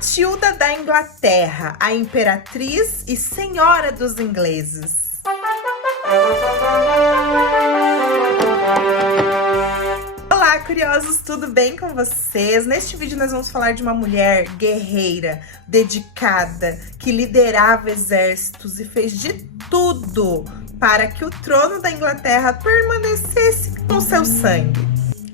Matilda da Inglaterra, a imperatriz e senhora dos ingleses. Olá, curiosos, tudo bem com vocês? Neste vídeo nós vamos falar de uma mulher guerreira, dedicada, que liderava exércitos e fez de tudo para que o trono da Inglaterra permanecesse com seu sangue.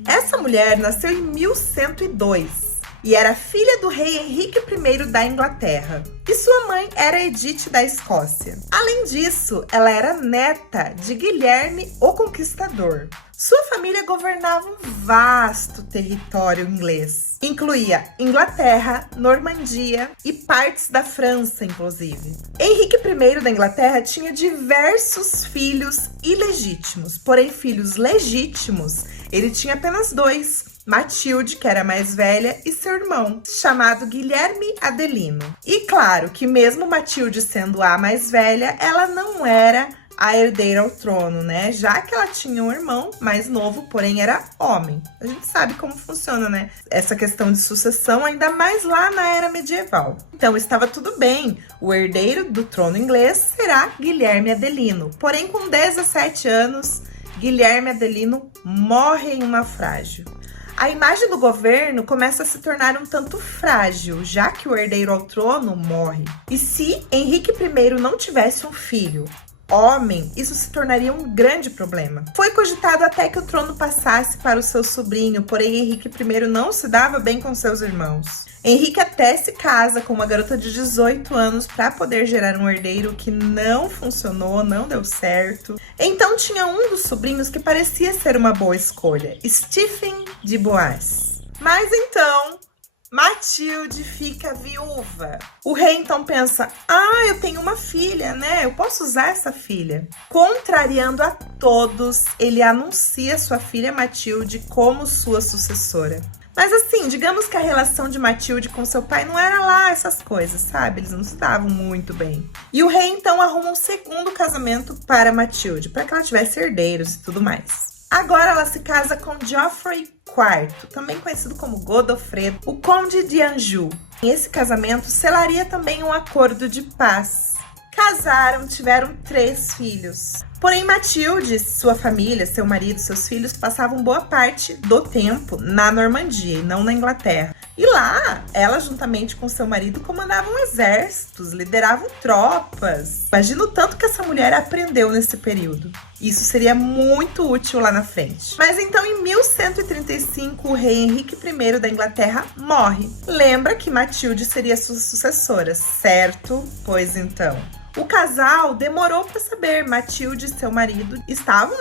Essa mulher nasceu em 1102 e era filha do rei Henrique I da Inglaterra. E sua mãe era Edith da Escócia. Além disso, ela era neta de Guilherme o Conquistador. Sua família governava um vasto território inglês. Incluía Inglaterra, Normandia e partes da França, inclusive. Henrique I da Inglaterra tinha diversos filhos ilegítimos, porém filhos legítimos ele tinha apenas dois. Matilde, que era mais velha, e seu irmão, chamado Guilherme Adelino. E claro que mesmo Matilde sendo a mais velha, ela não era a herdeira ao trono, né? Já que ela tinha um irmão mais novo, porém era homem. A gente sabe como funciona, né? Essa questão de sucessão, ainda mais lá na era medieval. Então estava tudo bem, o herdeiro do trono inglês será Guilherme Adelino. Porém, com 17 anos, Guilherme Adelino morre em um naufrágio. A imagem do governo começa a se tornar um tanto frágil, já que o herdeiro ao trono morre. E se Henrique I não tivesse um filho homem, isso se tornaria um grande problema. Foi cogitado até que o trono passasse para o seu sobrinho, porém Henrique I não se dava bem com seus irmãos. Henrique até se casa com uma garota de 18 anos para poder gerar um herdeiro, que não funcionou, não deu certo. Então tinha um dos sobrinhos que parecia ser uma boa escolha, Stephen de Boaz. Mas então Matilde fica viúva. O rei então pensa, eu tenho uma filha, né? Eu posso usar essa filha. Contrariando a todos, ele anuncia sua filha Matilde como sua sucessora. Mas assim, digamos que a relação de Matilde com seu pai não era lá essas coisas, sabe? Eles não se davam muito bem. E o rei então arruma um segundo casamento para Matilde, para que ela tivesse herdeiros e tudo mais. Agora ela se casa com Geoffrey IV, também conhecido como Godofredo, o conde de Anjou. E esse casamento selaria também um acordo de paz. Casaram, tiveram 3 filhos. Porém, Matilde, sua família, seu marido, seus filhos passavam boa parte do tempo na Normandia e não na Inglaterra. E lá, ela juntamente com seu marido comandavam exércitos, lideravam tropas. Imagina o tanto que essa mulher aprendeu nesse período. Isso seria muito útil lá na frente. Mas então, em 1135, o rei Henrique I da Inglaterra morre. Lembra que Matilde seria sua sucessora, certo? Pois então, o casal demorou para saber. Matilde e seu marido estavam,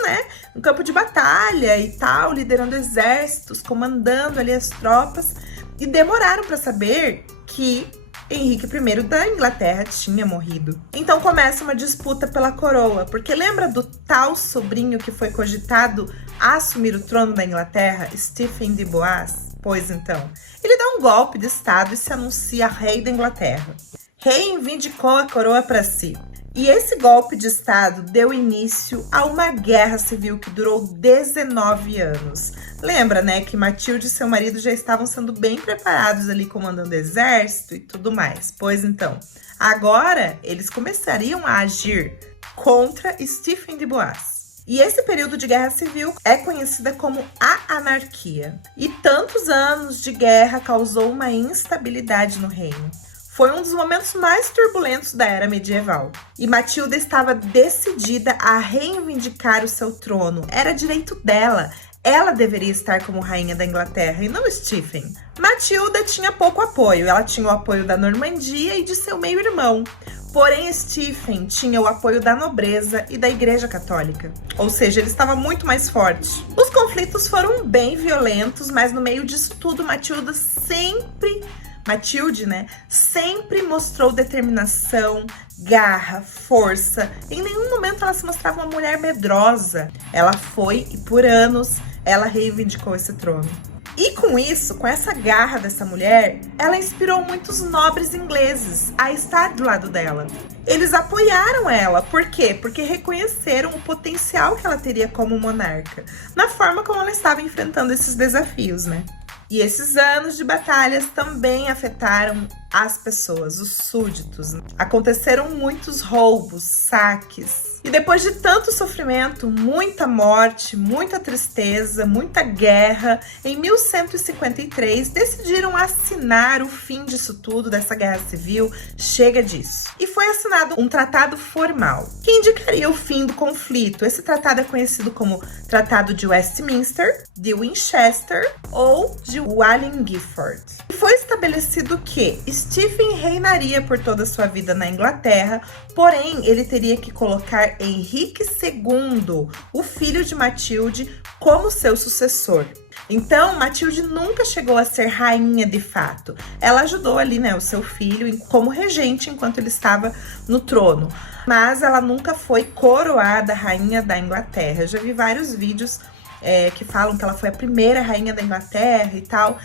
no campo de batalha e tal, liderando exércitos, comandando ali as tropas, e demoraram para saber que Henrique I da Inglaterra tinha morrido. Então começa uma disputa pela coroa, porque lembra do tal sobrinho que foi cogitado a assumir o trono da Inglaterra, Stephen de Boaz? Pois então, ele dá um golpe de estado e se anuncia rei da Inglaterra. Reivindicou a coroa para si. E esse golpe de estado deu início a uma guerra civil que durou 19 anos. Lembra, que Matilde e seu marido já estavam sendo bem preparados ali, comandando exército e tudo mais. Pois então, agora eles começariam a agir contra Stephen de Boaz. E esse período de guerra civil é conhecida como a anarquia. E tantos anos de guerra causou uma instabilidade no reino. Foi um dos momentos mais turbulentos da era medieval. E Matilda estava decidida a reivindicar o seu trono. Era direito dela. Ela deveria estar como rainha da Inglaterra e não Stephen. Matilda tinha pouco apoio. Ela tinha o apoio da Normandia e de seu meio-irmão. Porém, Stephen tinha o apoio da nobreza e da Igreja Católica. Ou seja, ele estava muito mais forte. Os conflitos foram bem violentos, mas no meio disso tudo, Matilde sempre mostrou determinação, garra, força. Em nenhum momento ela se mostrava uma mulher medrosa. Ela foi e por anos ela reivindicou esse trono. E com isso, com essa garra dessa mulher, ela inspirou muitos nobres ingleses a estar do lado dela. Eles apoiaram ela. Por quê? Porque reconheceram o potencial que ela teria como monarca, na forma como ela estava enfrentando esses desafios, E esses anos de batalhas também afetaram as pessoas, os súditos. Aconteceram muitos roubos, saques. E depois de tanto sofrimento, muita morte, muita tristeza, muita guerra, em 1153 decidiram assinar o fim disso tudo, dessa guerra civil. Chega disso. E foi assinado um tratado formal, que indicaria o fim do conflito. Esse tratado é conhecido como Tratado de Westminster, de Winchester ou de Wallingford. E foi estabelecido que Stephen reinaria por toda a sua vida na Inglaterra, porém ele teria que colocar Henrique II, o filho de Matilde, como seu sucessor. Então, Matilde nunca chegou a ser rainha de fato. Ela ajudou ali, né, o seu filho como regente enquanto ele estava no trono. Mas ela nunca foi coroada rainha da Inglaterra. Eu já vi vários vídeos que falam que ela foi a primeira rainha da Inglaterra e tal.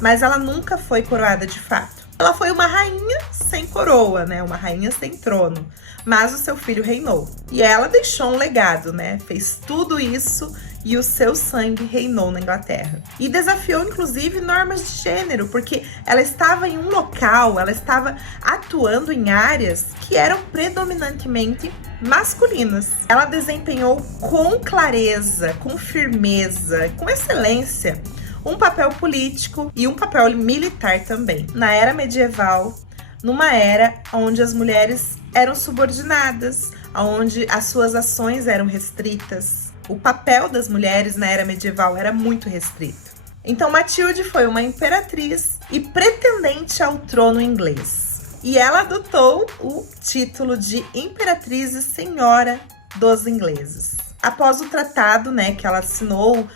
Mas ela nunca foi coroada de fato. Ela foi uma rainha sem coroa, né? Uma rainha sem trono. Mas o seu filho reinou. E ela deixou um legado, né? Fez tudo isso e o seu sangue reinou na Inglaterra. E desafiou, inclusive, normas de gênero, porque ela estava em um local, ela estava atuando em áreas que eram predominantemente masculinas. Ela desempenhou com clareza, com firmeza, com excelência, um papel político e um papel militar também. Na era medieval, numa era onde as mulheres eram subordinadas, onde as suas ações eram restritas. O papel das mulheres na era medieval era muito restrito. Então Matilde foi uma imperatriz e pretendente ao trono inglês. E ela adotou o título de Imperatriz e Senhora dos Ingleses. Após o tratado, né, que ela assinou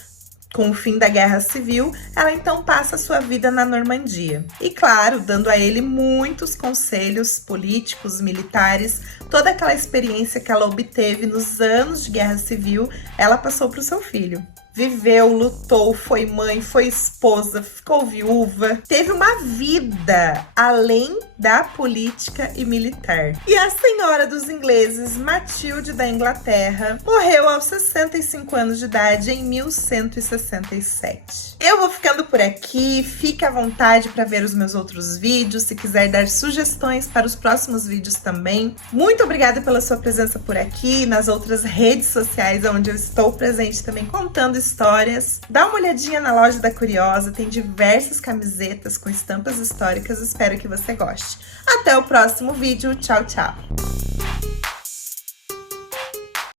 com o fim da Guerra Civil, ela então passa a sua vida na Normandia. E claro, dando a ele muitos conselhos políticos, militares, toda aquela experiência que ela obteve nos anos de Guerra Civil, ela passou para o seu filho. Viveu, lutou, foi mãe, foi esposa, ficou viúva, teve uma vida além da política e militar. E a senhora dos ingleses, Matilde da Inglaterra, morreu aos 65 anos de idade em 1167. Eu vou ficando por aqui, fique à vontade para ver os meus outros vídeos, se quiser dar sugestões para os próximos vídeos também. Muito obrigada pela sua presença por aqui, nas outras redes sociais onde eu estou presente também contando histórias. Dá uma olhadinha na loja da Curiosa, tem diversas camisetas com estampas históricas, espero que você goste. Até o próximo vídeo, tchau, tchau!